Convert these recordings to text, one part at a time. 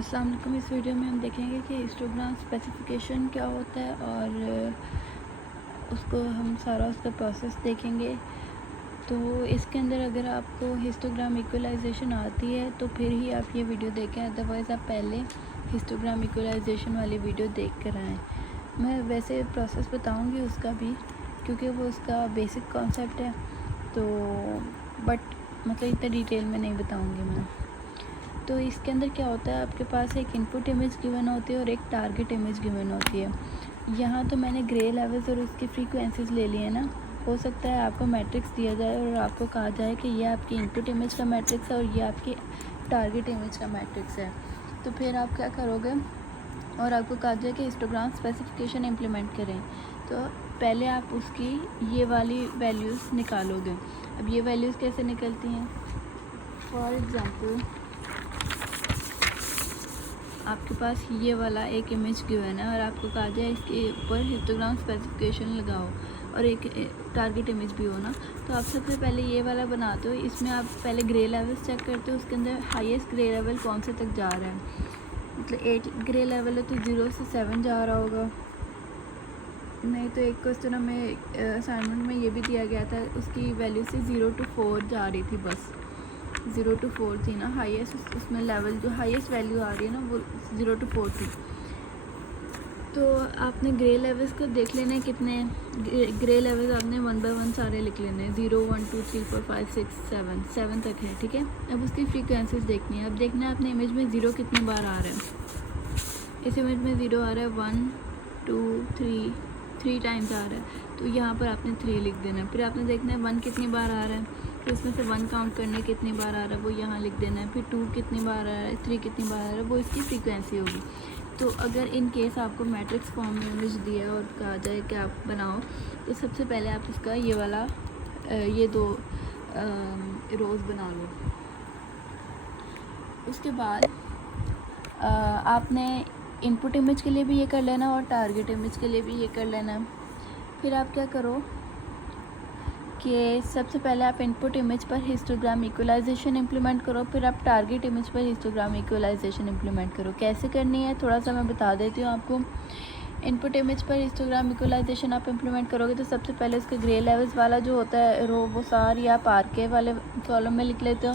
अस्सलाम वालेकुम। इस वीडियो में हम देखेंगे कि हिस्टोग्राम स्पेसिफिकेशन क्या होता है और उसको हम सारा उसका प्रोसेस देखेंगे। तो इसके अंदर अगर आपको हिस्टोग्राम इक्वलाइजेशन आती है तो फिर ही आप ये वीडियो देखें, अदरवाइज़ आप पहले हिस्टोग्राम इक्वलाइजेशन वाली वीडियो देख कर आएँ। मैं वैसे प्रोसेस बताऊँगी उसका भी, क्योंकि वो उसका बेसिक कॉन्सेप्ट है, तो बट मतलब इतना डिटेल में नहीं बताऊँगी मैं। तो इसके अंदर क्या होता है, आपके पास एक इनपुट इमेज गिवन होती है और एक टारगेट इमेज गिवन होती है। यहाँ तो मैंने ग्रे लेवल्स और उसकी फ्रीक्वेंसीज ले लिए ना। हो सकता है आपको मैट्रिक्स दिया जाए और आपको कहा जाए कि ये आपकी इनपुट इमेज का मैट्रिक्स है और ये आपकी टारगेट इमेज का मैट्रिक्स है। तो फिर आप क्या करोगे, और आपको कहा जाए कि हिस्टोग्राम स्पेसिफिकेशन इम्प्लीमेंट करें, तो पहले आप उसकी ये वाली वैल्यूज़ निकालोगे। अब ये वैल्यूज़ कैसे निकलती हैं? फॉर एग्ज़ाम्पल, आपके पास ये वाला एक इमेज गिवन है और आपको कहा जाए इसके ऊपर हिस्टोग्राम स्पेसिफिकेशन लगाओ और एक टारगेट इमेज भी हो ना। तो आप सबसे पहले ये वाला बनाते हो। इसमें आप पहले ग्रे लेवल्स चेक करते हो, उसके अंदर हाईएस्ट ग्रे लेवल कौन से तक जा रहा है। मतलब 8 ग्रे लेवल है तो 0 से 7 जा रहा होगा। नहीं तो एक क्वेश्चन हमें असाइनमेंट में ये भी दिया गया था, उसकी वैल्यू से 0 to 4 जा रही थी, बस 0 to 4 थी ना हाईएस्ट। उसमें लेवल जो हाईएस्ट वैल्यू आ रही है ना वो 0 to 4 थी। तो आपने ग्रे लेवल्स को देख लेने कितने ग्रे लेवल्स आपने 1 by 1 सारे लिख लेने हैं। 0 1 2 3 4 5 6 7 तक है, ठीक है। अब उसकी फ्रीक्वेंसीज देखनी है। अब देखना है अपने इमेज में 0 कितनी बार आ रहा है। इस इमेज में 0 आ रहा है 1 2 3 टाइम्स आ रहा है, तो यहाँ पर आपने 3 लिख देना है। फिर आपने देखना है 1 कितनी बार आ रहा है, फिर इसमें से 1 काउंट करने कितनी बार आ रहा है वो यहाँ लिख देना है। फिर 2 कितनी बार आ रहा है, 3 कितनी बार आ रहा है, वो इसकी फ्रीक्वेंसी होगी। तो अगर इन केस आपको मैट्रिक्स फॉर्म में इमेज दिया है और कहा जाए कि आप बनाओ, तो सबसे पहले आप उसका ये वाला ये 2 रोज़ बना लो। उसके बाद आपने इनपुट इमेज के लिए भी ये कर लेना और टारगेट इमेज के लिए भी ये कर लेना। फिर आप क्या करो कि सबसे पहले आप इनपुट इमेज पर हिस्टोग्राम इक्वलाइजेशन इम्प्लीमेंट करो, फिर आप टारगेट इमेज पर हिस्टोग्राम इक्वलाइजेशन इम्प्लीमेंट करो। कैसे करनी है थोड़ा सा मैं बता देती हूँ आपको। इनपुट इमेज पर हिस्टोग्राम इक्वलाइजेशन आप इम्प्लीमेंट करोगे तो सबसे पहले उसके ग्रे लेवल्स वाला जो होता है रो, वो सारी आप आर के वाले कॉलम में लिख लेते हो।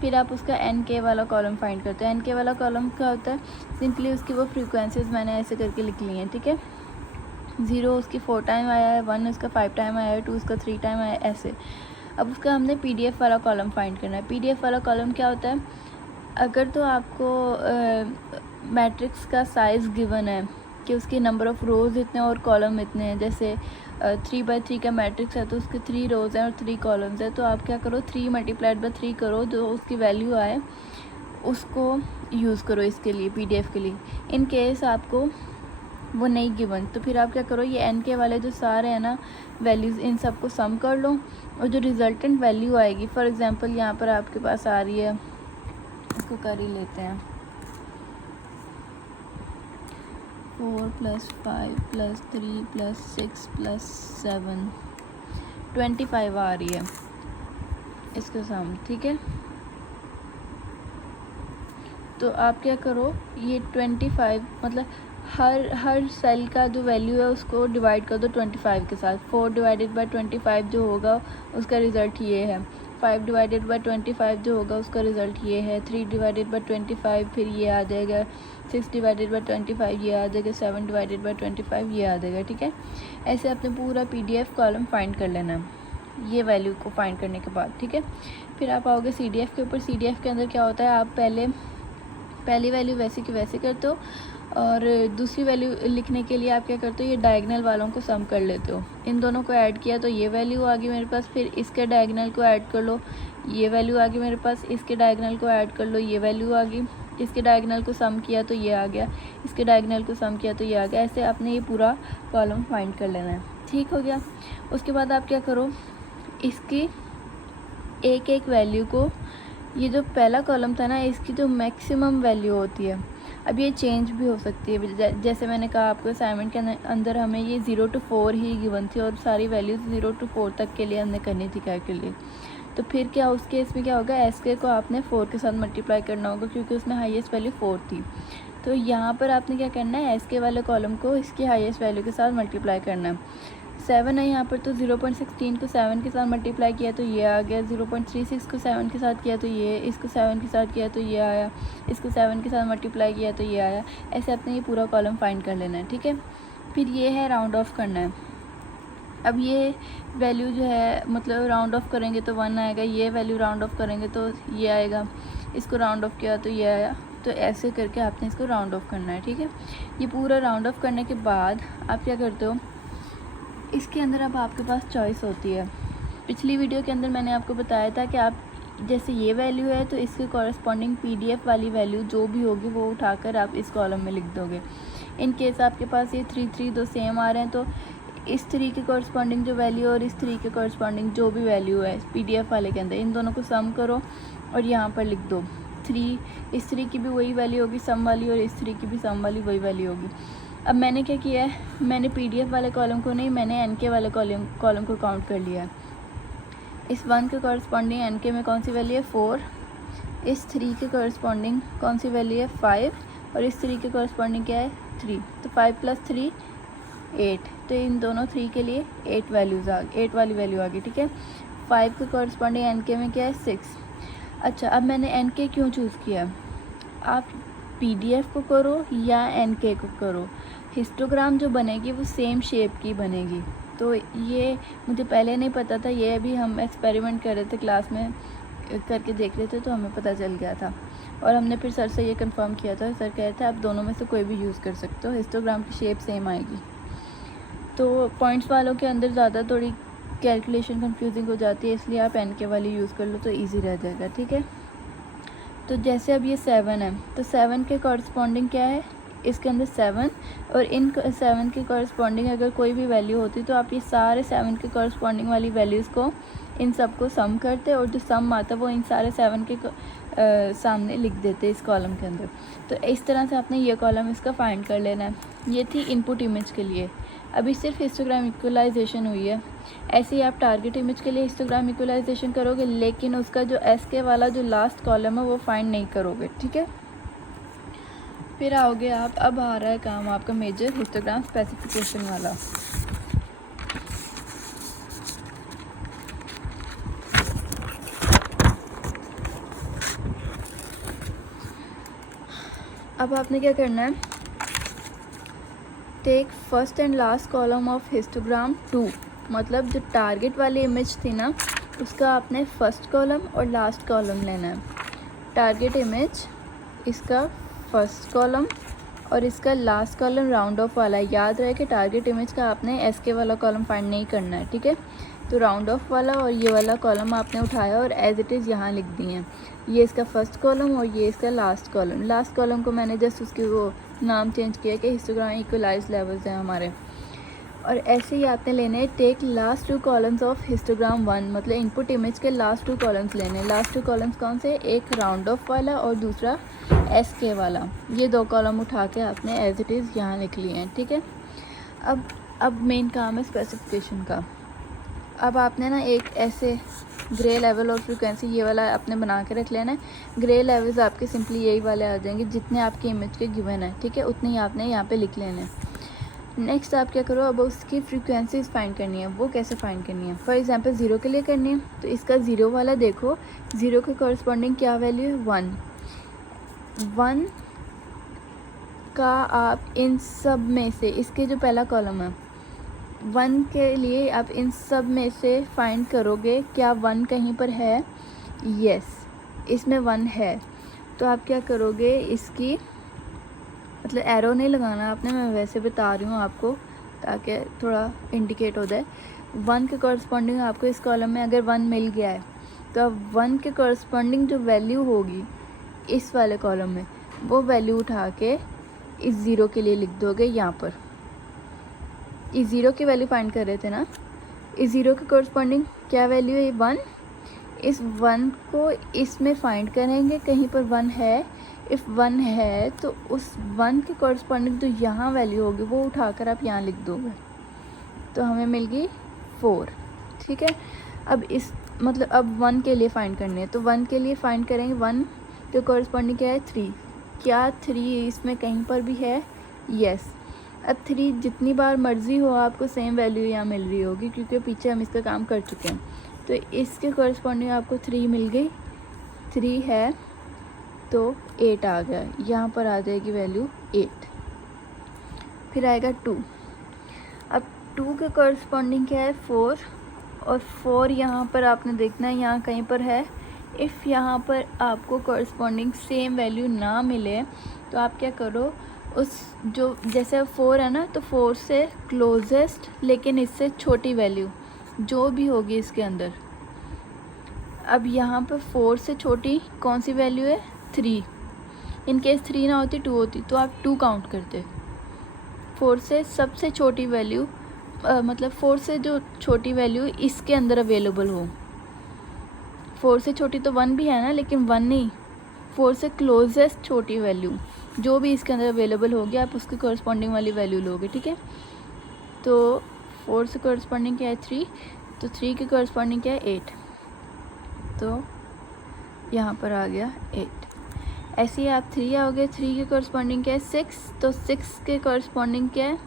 फिर आप उसका एन के वाला कॉलम फाइंड करते हो। एन के वाला कॉलम क्या होता है, सिंपली उसकी वो फ्रीक्वेंसीज मैंने ऐसे करके लिख ली हैं, ठीक है। 0 उसकी 4 टाइम आया है, 1 उसका 5 टाइम आया है, 2 उसका 3 टाइम आया है, ऐसे। अब उसका हमने पीडीएफ वाला कॉलम फाइंड करना है। पीडीएफ वाला कॉलम क्या होता है, अगर तो आपको मैट्रिक्स का साइज़ गिवन है कि उसके नंबर ऑफ़ रोज़ इतने और कॉलम इतने हैं, जैसे 3 by 3 का मैट्रिक्स है तो उसके 3 रोज़ हैं और 3 कॉलम्स हैं, तो आप क्या करो 3 मल्टीप्लाइड बाई 3 करो, जो उसकी वैल्यू आए उसको यूज़ करो इसके लिए, पीडीएफ के लिए। इन केस आपको वो नहीं गिवन, तो फिर आप क्या करो, ये एन के वाले जो सारे हैं ना वैल्यूज़, इन सब को सम कर लो और जो रिजल्टेंट वैल्यू आएगी, फॉर एग्जांपल यहाँ पर आपके पास आ रही है, इसको कर ही लेते हैं, 4 + 5 + 3 + 6 + 7 25 आ रही है इसका सम, ठीक है। तो आप क्या करो, ये 25 मतलब हर सेल का जो वैल्यू है उसको डिवाइड कर दो 25 के साथ। 4 डिवाइडेड बाई 25 जो होगा उसका रिज़ल्ट ये है। 5 डिवाइडेड बाई 25 जो होगा उसका रिज़ल्ट ये है। 3 डिवाइडेड बाई 25 फिर ये आ जाएगा। 6 डिवाइडेड बाई 25 ये आ जाएगा। 7 डिवाइडेड बाई 25 ये आ जाएगा, ठीक है। ऐसे आपने पूरा पीडीएफ कॉलम फाइंड कर लेना है ये वैल्यू को फाइंड करने के बाद, ठीक है। फिर आप आओगे सीडीएफ के ऊपर। सीडीएफ के अंदर क्या होता है, आप पहली वैल्यू वैसे की वैसे करते हो और दूसरी वैल्यू लिखने के लिए आप क्या करते हो, ये डायगनल वालों को सम कर लेते हो। इन दोनों को ऐड किया तो ये वैल्यू आ गई मेरे पास, फिर इसके डायगनल को ऐड कर लो, ये वैल्यू आ गई मेरे पास, इसके डायगनल को ऐड कर लो, ये वैल्यू आ गई, इसके डायगनल को सम किया तो ये आ गया, इसके डायगनल को सम किया तो ये आ गया। ऐसे आपने ये पूरा कॉलम फाइंड कर लेना है, ठीक हो गया। उसके बाद आप क्या करो, इसकी एक एक वैल्यू को, ये जो पहला कॉलम था ना इसकी जो मैक्सिमम वैल्यू होती है, अब ये चेंज भी हो सकती है। जैसे मैंने कहा आपको असाइनमेंट के अंदर हमें ये 0 to 4 ही गिवन थी और सारी वैल्यूज़ 0 to 4 तक के लिए हमने करनी थी कैलकुलेट। तो फिर क्या उस केस में क्या होगा, एस के को आपने 4 के साथ मल्टीप्लाई करना होगा क्योंकि उसमें हाईएस्ट वैल्यू 4 थी। तो यहाँ पर आपने क्या करना है, एस के वाले कॉलम को इसकी हाईएस्ट वैल्यू के साथ मल्टीप्लाई करना है। 7 है यहाँ पर, तो 0.16 को 7 के साथ मल्टीप्लाई किया तो ये आ गया, 0.36 को 7 के साथ किया तो ये, इसको 7 के साथ किया तो ये आया, इसको 7 के साथ मल्टीप्लाई किया तो ये आया। ऐसे आपने ये पूरा कॉलम फाइंड कर लेना है, ठीक है। फिर ये है राउंड ऑफ करना है। अब ये वैल्यू जो है मतलब राउंड ऑफ करेंगे तो 1 आएगा, ये वैल्यू राउंड ऑफ करेंगे तो ये आएगा, इसको राउंड ऑफ किया तो ये आया। तो ऐसे करके आपने इसको राउंड ऑफ करना है, ठीक है। ये पूरा राउंड ऑफ करने के बाद आप क्या करते हो, इसके अंदर अब आपके पास चॉइस होती है। पिछली वीडियो के अंदर मैंने आपको बताया था कि आप जैसे ये वैल्यू है तो इसके कॉरस्पॉन्डिंग पीडीएफ वाली वैल्यू जो भी होगी वो उठाकर आप इस कॉलम में लिख दोगे। इन केस आपके पास ये 3 3 दो सेम आ रहे हैं तो इस 3 के कॉरस्पॉन्डिंग जो वैल्यू और इस 3 के कॉरस्पॉन्डिंग जो भी वैल्यू है पीडीएफ वाले के अंदर, इन दोनों को सम करो और यहाँ पर लिख दो। 3 इस 3 की भी वही वैल्यू होगी सम वाली, और इस 3 की भी सम वाली वही वैल्यू होगी। अब मैंने क्या किया है, मैंने पीडीएफ वाले कॉलम को नहीं, मैंने एनके वाले कॉलम को काउंट कर लिया है। इस 1 के कॉरस्पॉन्डिंग एनके में कौन सी वैल्यू है 4, इस 3 के कॉरस्पॉन्डिंग कौन सी वैल्यू है 5, और इस 3 के कॉरस्पॉन्डिंग क्या है 3। तो 5 + 3 8, तो इन दोनों 3 के लिए 8 वाली वैल्यू आ गई, ठीक है। 5 के कॉरस्पॉन्डिंग एनके में क्या है 6। अच्छा, अब मैंने एनके क्यों चूज़ किया, आप पीडीएफ को करो या एनके को करो, हिस्टोग्राम जो बनेगी वो सेम शेप की बनेगी। तो ये मुझे पहले नहीं पता था, ये अभी हम एक्सपेरिमेंट कर रहे थे क्लास में करके देख रहे थे तो हमें पता चल गया था, और हमने फिर सर से ये कंफर्म किया था। सर कह रहे थे आप दोनों में से कोई भी यूज़ कर सकते हो, हिस्टोग्राम की शेप सेम आएगी। तो पॉइंट्स वालों के अंदर ज़्यादा थोड़ी कैलकुलेशन कंफ्यूजिंग हो जाती है, इसलिए आप एनके वाली यूज़ कर लो तो ईजी रह जाएगा, ठीक है। तो जैसे अब ये 7 है तो 7 के कॉरस्पॉन्डिंग क्या है, इसके अंदर 7, और इन 7 के कॉरस्पॉन्डिंग अगर कोई भी वैल्यू होती तो आप ये सारे 7 के कॉरस्पॉन्डिंग वाली वैल्यूज़ को इन सब को सम करते और जो सम आता वो इन सारे 7 के सामने लिख देते इस कॉलम के अंदर। तो इस तरह से आपने ये कॉलम इसका फाइंड कर लेना है। ये थी इनपुट इमेज के लिए। अभी सिर्फ हिस्टोग्राम इक्वलाइजेशन हुई है, ऐसे ही आप टारगेट इमेज के लिए हिस्टोग्राम इक्वलाइजेशन करोगे, लेकिन उसका जो एसके वाला जो लास्ट कॉलम है वो फाइंड नहीं करोगे, ठीक है। फिर आओगे आप, अब आ रहा है काम आपका मेजर हिस्टोग्राम स्पेसिफिकेशन वाला। अब आपने क्या करना है, take first and last column of histogram 2, मतलब जो टारगेट वाली इमेज थी ना उसका आपने फर्स्ट कॉलम और लास्ट कॉलम लेना है। टारगेट इमेज इसका फर्स्ट कॉलम और इसका लास्ट कॉलम राउंड ऑफ वाला है। याद रहे कि टारगेट इमेज का आपने एसके वाला कॉलम फाइंड नहीं करना है, ठीक है। तो राउंड ऑफ वाला और ये वाला कॉलम आपने उठाया और एज इट इज़ यहाँ लिख दिए हैं। ये इसका फर्स्ट कॉलम और ये इसका लास्ट कॉलम। लास्ट कॉलम को मैंने जस्ट उसकी वो नाम चेंज किया कि हिस्टोग्राम इक्वलाइज लेवल्स हैं हमारे। और ऐसे ही आपने लेने take last 2 columns of histogram 1, मतलब इनपुट इमेज के लास्ट 2 कॉलम्स लेने। लास्ट 2 कॉलम्स कौन से, एक राउंड ऑफ वाला और दूसरा एसके वाला। ये 2 कॉलम उठा के आपने एज इट इज़ यहाँ लिख लिए हैं, ठीक है। अब मेन काम है स्पेसिफिकेशन का। अब आपने ना एक ऐसे ग्रे लेवल और फ्रीक्वेंसी ये वाला आपने बना के रख लेना है। ग्रे लेवल्स आपके सिंपली यही वाले आ जाएंगे जितने आपकी इमेज के गिवन है, ठीक है, उतने ही आपने यहाँ पे लिख लेने हैं। नेक्स्ट आप क्या करो, अब उसकी फ्रीक्वेंसीज फाइंड करनी है। वो कैसे फाइंड करनी है, फॉर एग्जांपल 0 के लिए करनी है तो इसका 0 वाला देखो, 0 के कॉरस्पॉन्डिंग क्या वैल्यू है 1 का आप इन सब में से, इसके जो पहला कॉलम है 1 के लिए आप इन सब में से फाइंड करोगे क्या 1 कहीं पर है। यस, इसमें 1 है। तो आप क्या करोगे, इसकी मतलब एरो नहीं लगाना आपने, मैं वैसे बता रही हूँ आपको ताकि थोड़ा इंडिकेट हो जाए। 1 के कॉरस्पॉन्डिंग आपको इस कॉलम में अगर 1 मिल गया है तो अब 1 के कॉरस्पॉन्डिंग जो वैल्यू होगी इस वाले कॉलम में वो वैल्यू उठा के इस 0 के लिए लिख दोगे यहाँ पर। इस 0 की वैल्यू फाइंड कर रहे थे ना, इस 0 के कॉरस्पॉन्डिंग क्या वैल्यू है 1, इस 1 को इसमें फाइंड करेंगे कहीं पर 1 है। इफ़ 1 है तो उस 1 के कॉरस्पॉन्डिंग जो यहाँ वैल्यू होगी वो उठाकर आप यहाँ लिख दोगे तो हमें मिल गई 4, ठीक है। अब इस मतलब अब 1 के लिए फाइंड करनी है, तो 1 के लिए फाइंड करेंगे। 1 के कॉरस्पॉन्डिंग क्या है 3। क्या 3 इसमें कहीं पर भी है? यस। अब 3 जितनी बार मर्ज़ी हो आपको सेम वैल्यू यहाँ मिल रही होगी, क्योंकि पीछे हम इसका काम कर चुके हैं। तो इसके कॉरस्पॉन्डिंग आपको 3 मिल गई। 3 है तो 8 आ गया, यहाँ पर आ जाएगी वैल्यू 8। फिर आएगा 2। अब 2 के कॉरस्पॉन्डिंग क्या है 4, और 4 यहाँ पर आपने देखना है यहाँ कहीं पर है। इफ़ यहाँ पर आपको कॉरस्पॉन्डिंग सेम वैल्यू ना मिले तो आप क्या करो, उस जो जैसे 4 है ना, तो 4 से क्लोजेस्ट लेकिन इससे छोटी वैल्यू जो भी होगी इसके अंदर। अब यहाँ पर 4 से छोटी कौन सी वैल्यू है 3। इन केस 3 ना होती 2 होती तो आप 2 काउंट करते। 4 से सबसे छोटी वैल्यू मतलब 4 से जो छोटी वैल्यू इसके अंदर अवेलेबल हो। 4 से छोटी तो 1 भी है ना, लेकिन 1 नहीं, 4 से क्लोजेस्ट छोटी वैल्यू जो भी इसके अंदर अवेलेबल होगी आप उसकी कॉरस्पॉन्डिंग वाली वैल्यू लोगे, ठीक है। तो 4 से कॉरस्पॉन्डिंग क्या है 3, तो 3 की कॉरस्पॉन्डिंग क्या है 8, तो यहाँ पर आ गया 8। ऐसे ही आप 3 आओगे, 3 की कॉरस्पॉन्डिंग क्या है 6, तो 6 के कॉरस्पॉन्डिंग क्या है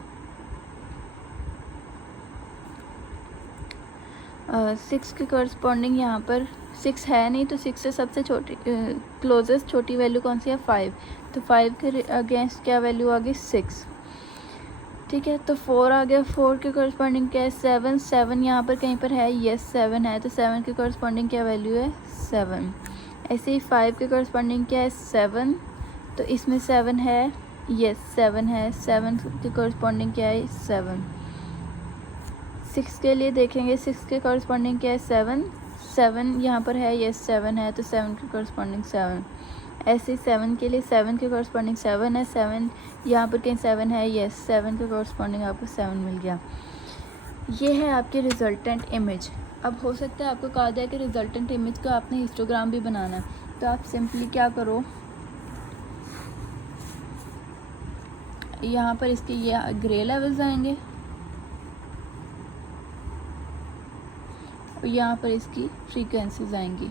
6 के कॉरस्पॉन्डिंग यहाँ पर 6 है नहीं, तो 6 से सबसे छोटी क्लोजेस्ट छोटी वैल्यू कौन सी है 5, तो 5 के अगेंस्ट क्या वैल्यू आ गई 6, ठीक है। तो 4 आ गया, 4 के कॉरस्पॉन्डिंग क्या है 7, 7 यहाँ पर कहीं पर है, यस 7 है, तो 7 के कॉरस्पॉन्डिंग क्या वैल्यू है 7। ऐसे ही 5 के कॉरस्पॉन्डिंग क्या है 7, तो इसमें 7 है, यस 7 है, 7 के कॉरस्पॉन्डिंग क्या है 7। 6 के लिए देखेंगे, 6 के कॉरस्पॉन्डिंग क्या है 7, 7 यहाँ पर है, यस 7 है, तो 7 के कॉरस्पॉन्डिंग 7। ऐसे 7 के लिए 7 के कॉरस्पॉन्डिंग 7 है, 7 यहाँ पर कहीं 7 है, यस 7 के कॉरस्पॉन्डिंग आपको 7 मिल गया। ये है आपकी रिजल्टेंट इमेज। अब हो सकता है आपको कहा जाए कि रिजल्टेंट इमेज का आपने हिस्टोग्राम भी बनाना है, तो आप सिंपली क्या करो, यहाँ पर इसके ये ग्रे लेवल्स आएंगे और यहाँ पर इसकी फ्रीक्वेंसीज आएंगी।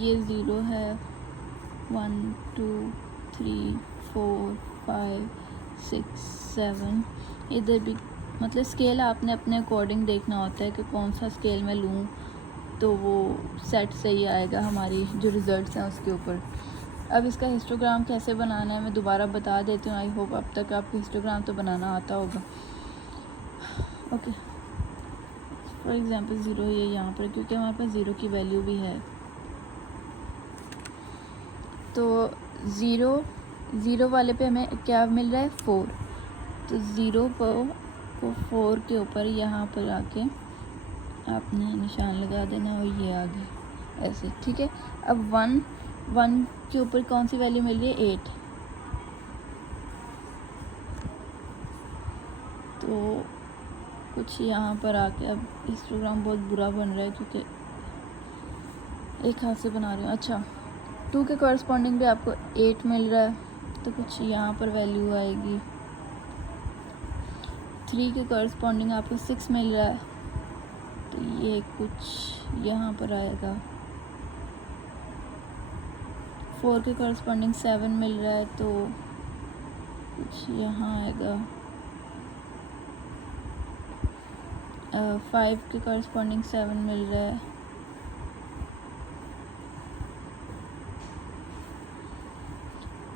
ये 0 है, 1 2 3 4 5 6 7, इधर भी मतलब स्केल आपने अपने अकॉर्डिंग देखना होता है कि कौन सा स्केल में लूँ तो वो सेट सही आएगा हमारी जो रिज़ल्ट्स हैं उसके ऊपर। अब इसका हिस्टोग्राम कैसे बनाना है मैं दोबारा बता देती हूँ। आई होप अब तक आपको हिस्टोग्राम तो बनाना आता होगा। ओके, फॉर एग्जांपल 0 ये यहाँ पर, क्योंकि हमारे पास 0 की वैल्यू भी है, तो 0 वाले पे हमें क्या मिल रहा है 4, तो 0 को 4 के ऊपर यहाँ पर आके आपने निशान लगा देना और ये आ गया ऐसे, ठीक है। अब 1 के ऊपर कौन सी वैल्यू मिल रही है 8, तो कुछ यहाँ पर आके, अब हिस्टोग्राम बहुत बुरा बन रहा है क्योंकि एक हाथ से बना रही हूँ। अच्छा, 2 के कॉरस्पॉन्डिंग भी आपको 8 मिल रहा है, तो कुछ यहाँ पर वैल्यू आएगी। 3 के कॉरस्पॉन्डिंग आपको 6 मिल रहा है, तो ये कुछ यहाँ पर आएगा। 4 के कॉरस्पॉन्डिंग 7 मिल रहा है, तो कुछ यहाँ आएगा। 5 के कॉरस्पॉन्डिंग 7 मिल रहा है,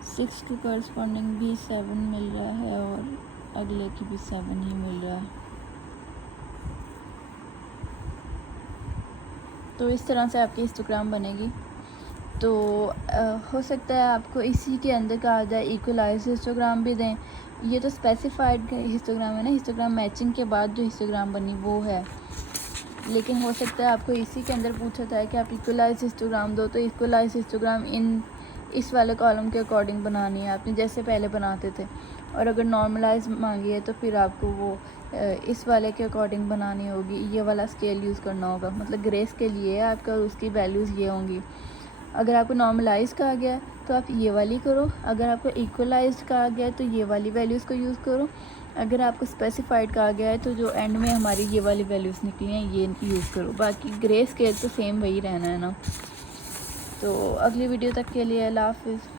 6 के कॉरस्पॉन्डिंग भी 7 मिल रहा है और अगले की भी 7 ही मिल रहा है। तो इस तरह से आपकी हिस्टोग्राम बनेगी। तो हो सकता है आपको इसी के अंदर कहा जाए इक्वलाइज हिस्टोग्राम भी दें। ये तो स्पेसिफाइड हिस्टोग्राम है ना, हिस्टोग्राम मैचिंग के बाद जो हिस्टोग्राम बनी वो है, लेकिन हो सकता है आपको इसी के अंदर पूछा जाए कि आप इक्वलाइज हिस्टोग्राम दो, तो इक्वलाइज हिस्टोग्राम इस वाले कॉलम के अकॉर्डिंग बनानी है आपने जैसे पहले बनाते थे, और अगर नॉर्मलाइज मांगी है तो फिर आपको वो इस वाले के अकॉर्डिंग बनानी होगी। ये वाला स्केल यूज़ करना होगा, मतलब ग्रे स्केल ये है आपका, उसकी वैल्यूज़ ये होंगी। अगर आपको नॉर्मलाइज कहा गया तो आप ये वाली करो, अगर आपको इक्वलाइज कहा गया तो ये वाली वैल्यूज़ को यूज़ करो, अगर आपको स्पेसिफाइड कहा गया है तो जो एंड में हमारी ये वाली वैल्यूज़ निकली हैं ये यूज़ करो, बाकी ग्रे स्केल तो सेम वही रहना है ना। तो अगली वीडियो तक के लिए अल्लाह हाफ़िज़।